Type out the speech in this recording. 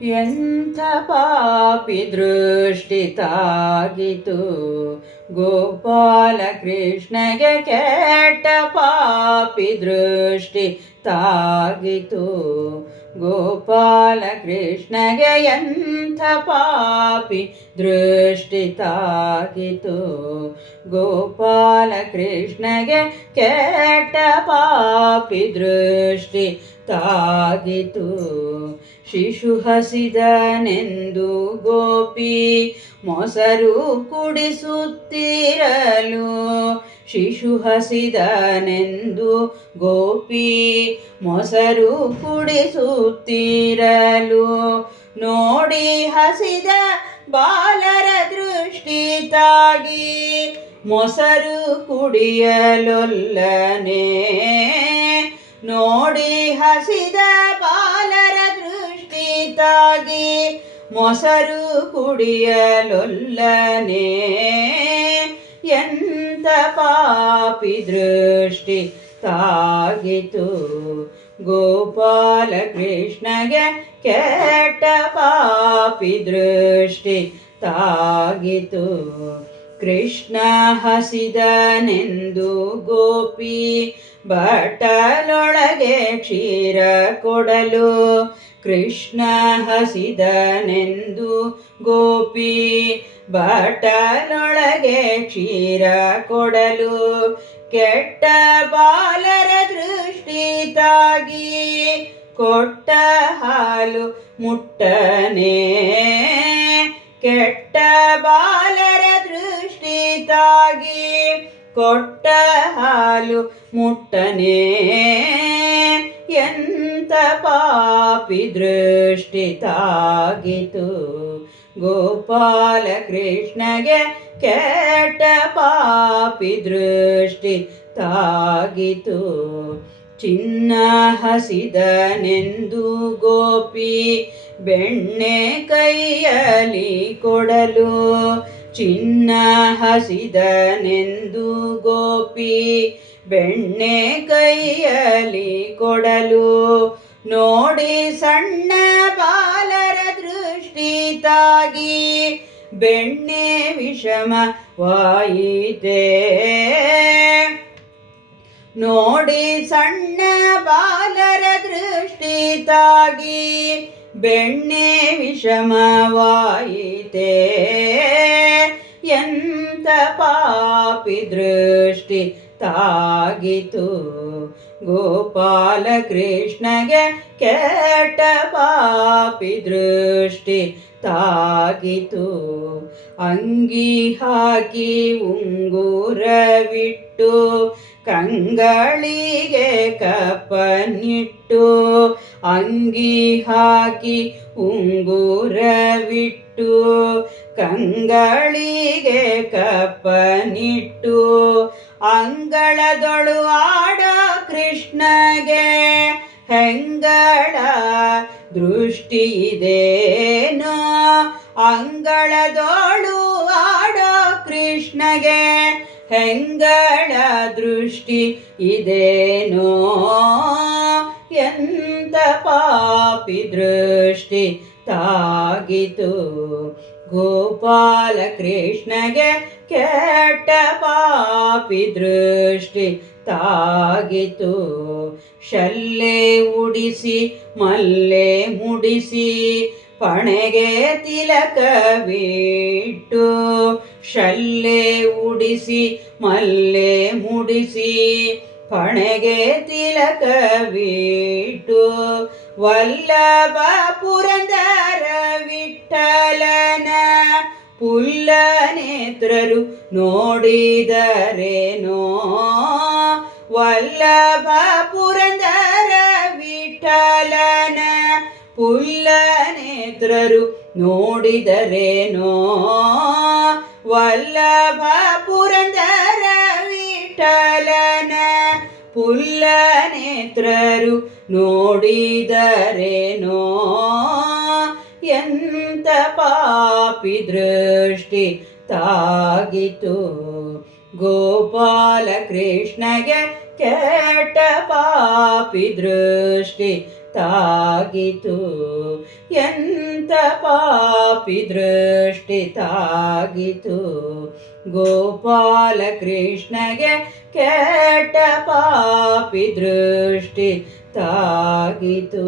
ಎಂಥ ಪಾಪಿ ದೃಷ್ಟಿ ತಾಗಿತು ಗೋಪಾಲ ಕೃಷ್ಣಗೆ ಕೆಟ್ಟ ಪಾಪಿ ದೃಷ್ಟಿ ತಾಗಿತು ಗೋಪಾಲ ಕೃಷ್ಣಗೆ ಎಂಥ ಪಾಪಿ ದೃಷ್ಟಿ ತಾಗಿತು ಗೋಪಾಲ ಕೃಷ್ಣಗೆ ಕೆಟ್ಟ ಪಾಪಿ ದೃಷ್ಟಿ ತಾಗಿತು ಶಿಶು ಹಸಿದನೆಂದು ಗೋಪಿ, ಮೊಸರು ಕುಡಿಸುತ್ತಿರಲು. ಶಿಶು ಹಸಿದನೆಂದು ಗೋಪಿ, ಮೊಸರು ಕುಡಿಸುತ್ತಿರಲು. ನೋಡಿ ಹಸಿದ ಬಾಲರ ದೃಷ್ಟಿ ತಾಗಿ, ಮೊಸರು ಕುಡಿಯಲೊಲ್ಲನೆ. ನೋಡಿ ಹಸಿದ ಬಾಲರ ದೃಷ್ಟಿ ತಾಗಿ ಮೊಸರು ಕುಡಿಯಲೊಲ್ಲನೆ. ಎಂತ ಪಾಪಿ ದೃಷ್ಟಿ ತಾಗಿತು ಗೋಪಾಲ ಕೃಷ್ಣಗೆ ಕೆಟ್ಟ ಪಾಪಿ ದೃಷ್ಟಿ ತಾಗಿತು ಕೃಷ್ಣ ಹಸಿದನೆಂದು ಗೋಪಿ ಬಟಲೊಳಗೆ ಕ್ಷೀರ ಕೊಡಲು ಕೃಷ್ಣ ಹಸಿದನೆಂದು ಗೋಪಿ ಬಟಲೊಳಗೆ ಕ್ಷೀರ ಕೊಡಲು ಕೆಟ್ಟ ಬಾಲರ ದೃಷ್ಟಿ ತಾಗಿ ಕೊಟ್ಟ ಹಾಲು ಮುಟ್ಟನೆ. ಕೆಟ್ಟ ಬಾಲರ ದೃಷ್ಟಿ ತಾಗಿ ಕೊಟ್ಟ ಹಾಲು ಮುಟ್ಟನೆ. ಎಂತ ಪಾಪಿ ದೃಷ್ಟಿ ತಾಗಿತು. ಗೋಪಾಲ ಕೃಷ್ಣಗೆ ಕೆಟ್ಟ ಪಾಪಿ ದೃಷ್ಟಿ ತಾಗಿತು. ಚಿನ್ನ ಹಸಿದನೆಂದು ಗೋಪಿ ಬೆಣ್ಣೆ ಕೈಯಲ್ಲಿ ಕೊಡಲು ಚಿನ್ನ ಹಸಿದನೆಂದು ಗೋಪಿ, ಬೆಣ್ಣೆ ಕೈಯಲ್ಲಿ ಕೊಡಲು. ನೋಡಿ ಸಣ್ಣ ಬಾಲರ ದೃಷ್ಟಿ ತಾಗಿ, ಬೆಣ್ಣೆ ವಿಷಮವಾಯಿತೆ ನೋಡಿ ಸಣ್ಣ ಬಾಲರ ದೃಷ್ಟಿ ತಾಗಿ, ಬೆಣ್ಣೆ ವಿಷಮವಾಯಿತೆ ಪಾಪಿ ದೃಷ್ಟಿ ತಾಗಿತು. ಗೋಪಾಲ ಕೃಷ್ಣಗೆ ಕೆಟ್ಟ ಪಾಪಿ ದೃಷ್ಟಿ ತಾಗಿತು. ಅಂಗಿ ಹಾಕಿ ಉಂಗುರವಿಟ್ಟು, ಕಂಗಳಿಗೆ ಕಪ್ಪನಿಟ್ಟು ಅಂಗಿ ಹಾಕಿ ಉಂಗುರವಿಟ್ಟು, ಕಂಗಳಿಗೆ ಕಪ್ಪನಿಟ್ಟು ಅಂಗಳದೊಳು ಆಡ ಕೃಷ್ಣಗೆ ಹೆಂಗಳ ದೃಷ್ಟಿ ಇದೇನೋ? ಅಂಗಳದೊಳು ಆಡ ಕೃಷ್ಣಗೆ ಹೆಂಗಳ ದೃಷ್ಟಿ ಇದೇನೋ? ಎಂತ ಪಾಪಿ ದೃಷ್ಟಿ ತಾಗಿತು ಗೋಪಾಲ ಕೃಷ್ಣಗೆ ಕೆಟ್ಟ ಪಾಪಿ ದೃಷ್ಟಿ ತಾಗಿತು. ಶಲ್ಲೆ ಉಡಿಸಿ, ಮಲ್ಲೆ ಮುಡಿಸಿ, ಪಣೆಗೆ ತಿಲಕವಿಟ್ಟು ಶಲ್ಲೆ ಉಡಿಸಿ, ಮಲ್ಲೆ ಮುಡಿಸಿ ಪಣೆಗೆ ತಿಲಕವಿಟ್ಟು ವಲ್ಲಭ ಪುರಂದರ ವಿಠಲನ ಪುಲ್ಲ ನೇತ್ರರು ನೋಡಿದರೇನೋ? ವಲ್ಲಭ ಪುರಂದರ ವಿಠಲನ ಪುಲ್ಲ ನೇತ್ರರು ನೋಡಿದರೇನೋ? ವಲ್ಲಭ ಪುರಂದರ ಪುಲ್ಲ ನೇತ್ರರು ನೋಡಿದರೇನೋ? ಎಂತ ಪಾಪಿ ದೃಷ್ಟಿ ತಾಗಿತು? ಗೋಪಾಲ ಕೃಷ್ಣಗೆ ಕೆಟ್ಟ ಪಾಪಿ ದೃಷ್ಟಿ ತಾಗಿತು? ಎಂತ ಪಾಪಿ ದೃಷ್ಟಿ ತಾಗಿತು? ಗೋಪಾಲ ಕೃಷ್ಣಗೆ ಕೆಟ್ಟ ಪಾಪಿ ದೃಷ್ಟಿ ತಾಗಿತು.